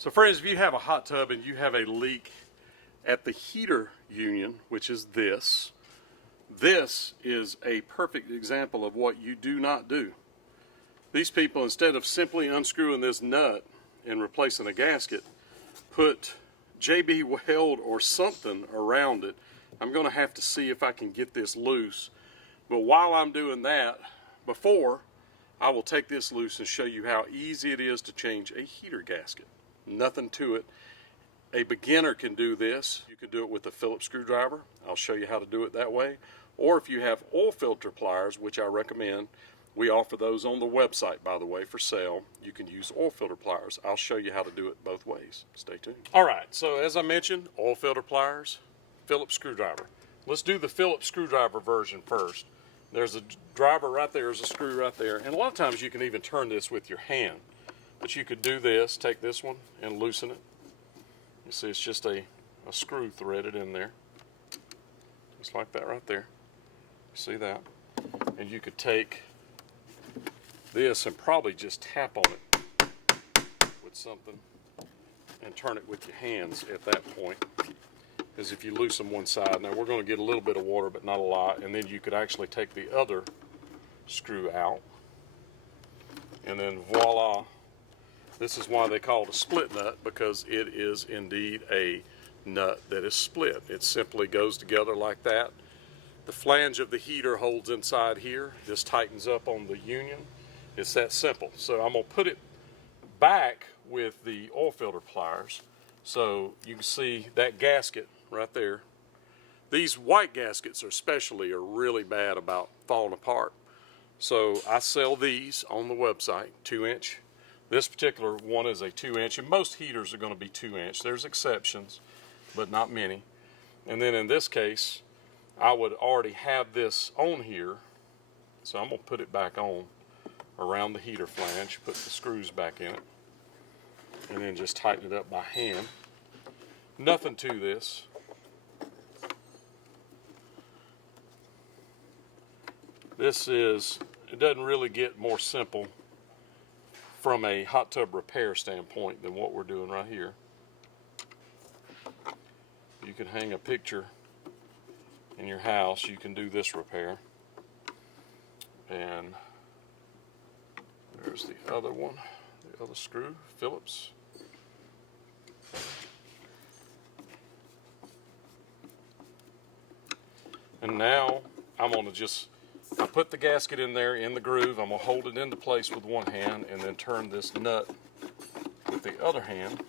So friends, if you have a hot tub and you have a leak at the heater union, which is this is a perfect example of what you do not do. These people, instead of simply unscrewing this nut and replacing a gasket, put JB Weld or something around it. I'm going to have to see if I can get this loose. But while I'm doing that, I will take this loose and show you how easy it is to change a heater gasket. Nothing to it. A beginner can do this. You can do it with a Phillips screwdriver. I'll show you how to do it that way. Or if you have oil filter pliers, which I recommend, we offer those on the website, by the way, for sale. You can use oil filter pliers. I'll show you how to do it both ways. Stay tuned. All right, so as I mentioned, oil filter pliers, Phillips screwdriver. Let's do the Phillips screwdriver version first. There's a driver right there, there's a screw right there, and a lot of times you can even turn this with your hand. But you could do this, take this one and loosen it. You see it's just a screw threaded in there. Just like that right there. See that? And you could take this and probably just tap on it with something and turn it with your hands at that point. Because if you loosen one side, now we're going to get a little bit of water but not a lot, and then you could actually take the other screw out, and then voila. This is why they call it a split nut, because it is indeed a nut that is split. It simply goes together like that. The flange of the heater holds inside here. This tightens up on the union. It's that simple. So I'm going to put it back with the oil filter pliers so you can see that gasket right there. These white gaskets especially are really bad about falling apart. So I sell these on the website, 2-inch. This particular one is a 2-inch, and most heaters are going to be 2-inch. There's exceptions, but not many. And then in this case, I would already have this on here, so I'm going to put it back on around the heater flange, put the screws back in it, and then just tighten it up by hand. Nothing to this. It doesn't really get more simple from a hot tub repair standpoint than what we're doing right here. You can hang a picture in your house, you can do this repair. And there's the other one, the other screw, Phillips. And now I'm going to I put the gasket in there in the groove. I'm going to hold it into place with one hand and then turn this nut with the other hand.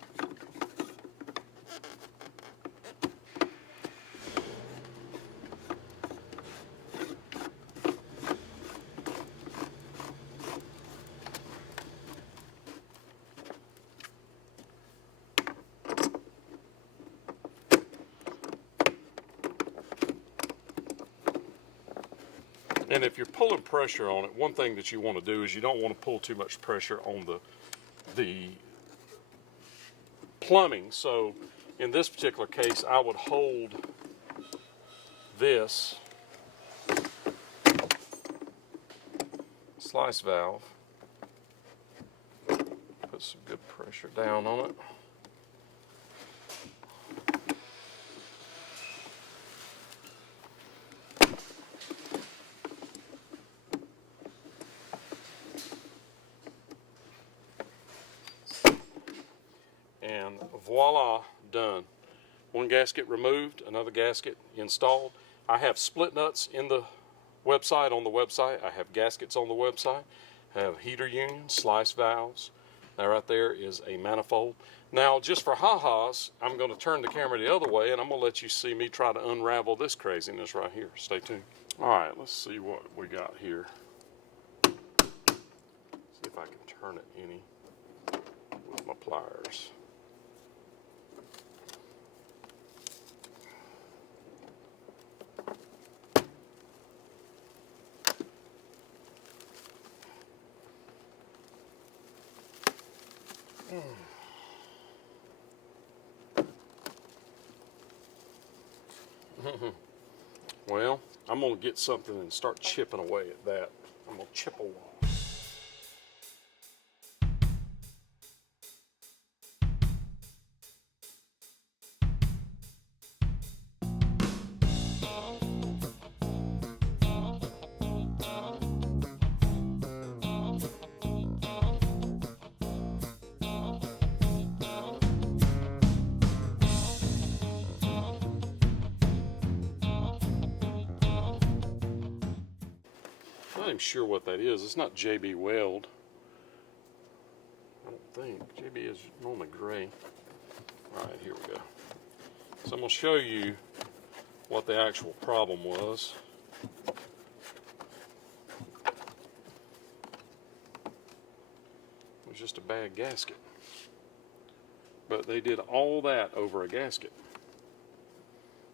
And if you're pulling pressure on it, one thing that you want to do is you don't want to pull too much pressure on the plumbing. So in this particular case, I would hold this slice valve, put some good pressure down on it. And voila, done. One gasket removed, another gasket installed. I have split nuts in the website, on the website. I have gaskets on the website. I have heater unions, slice valves. That right there is a manifold. Now, just for ha-has, I'm going to turn the camera the other way, and I'm going to let you see me try to unravel this craziness right here. Stay tuned. All right, let's see what we got here. See if I can turn it any with my pliers. Well, I'm going to get something and start chipping away at that. I'm going to chip away. even sure what that is. It's not JB Weld. I don't think. JB is normally gray. All right, here we go. So I'm going to show you what the actual problem was. It was just a bad gasket. But they did all that over a gasket.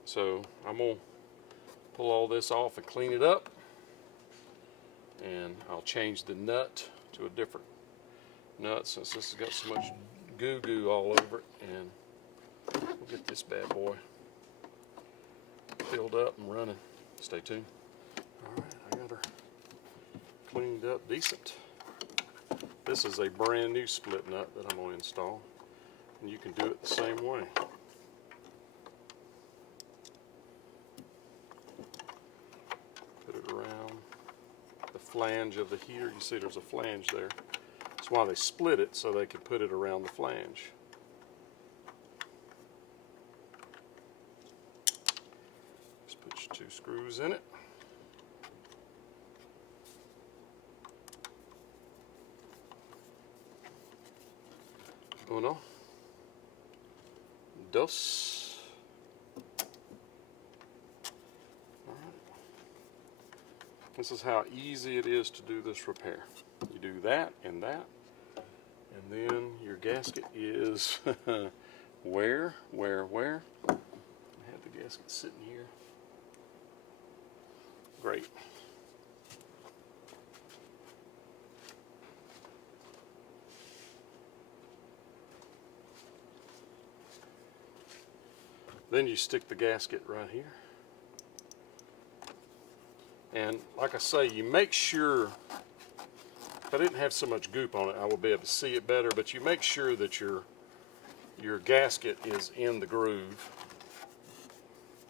So I'm going to pull all this off and clean it up. And I'll change the nut to a different nut since this has got so much goo all over it. And we'll get this bad boy filled up and running. Stay tuned. Alright, I got her cleaned up decent. This is a brand new split nut that I'm going to install. And you can do it the same way. Put it around the flange of the heater. You see there's a flange there. That's why they split it, so they could put it around the flange. Two screws in it. Uno, dos. All right. This is how easy it is to do this repair. You do that, and then your gasket is where? I had the gasket sitting here. Great. Then you stick the gasket right here. And like I say, you make sure, if I didn't have so much goop on it, I would be able to see it better, but you make sure that your gasket is in the groove,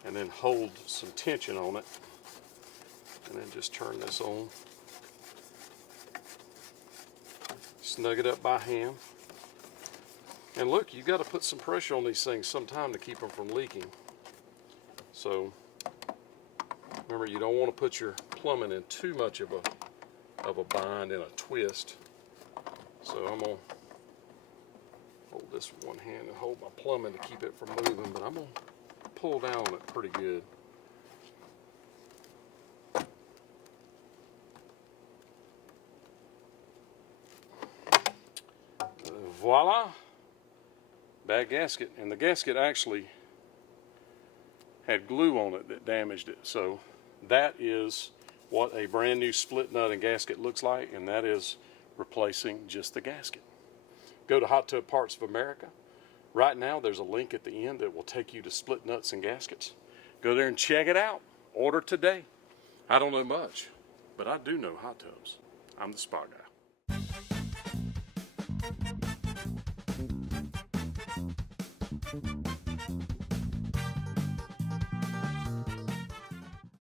and then hold some tension on it. And then just turn this on. Snug it up by hand. And look, you've got to put some pressure on these things sometime to keep them from leaking. So remember, you don't want to put your plumbing in too much of a bind and a twist. So I'm going to hold this with one hand and hold my plumbing to keep it from moving, but I'm going to pull down on it pretty good. Voila, bad gasket. And the gasket actually had glue on it that damaged it. So that is what a brand new split nut and gasket looks like, and that is replacing just the gasket. Go to Hot Tub Parts of America. Right now there's a link at the end that will take you to Split Nuts and Gaskets. Go there and check it out. Order today. I don't know much, but I do know hot tubs. I'm the spa guy.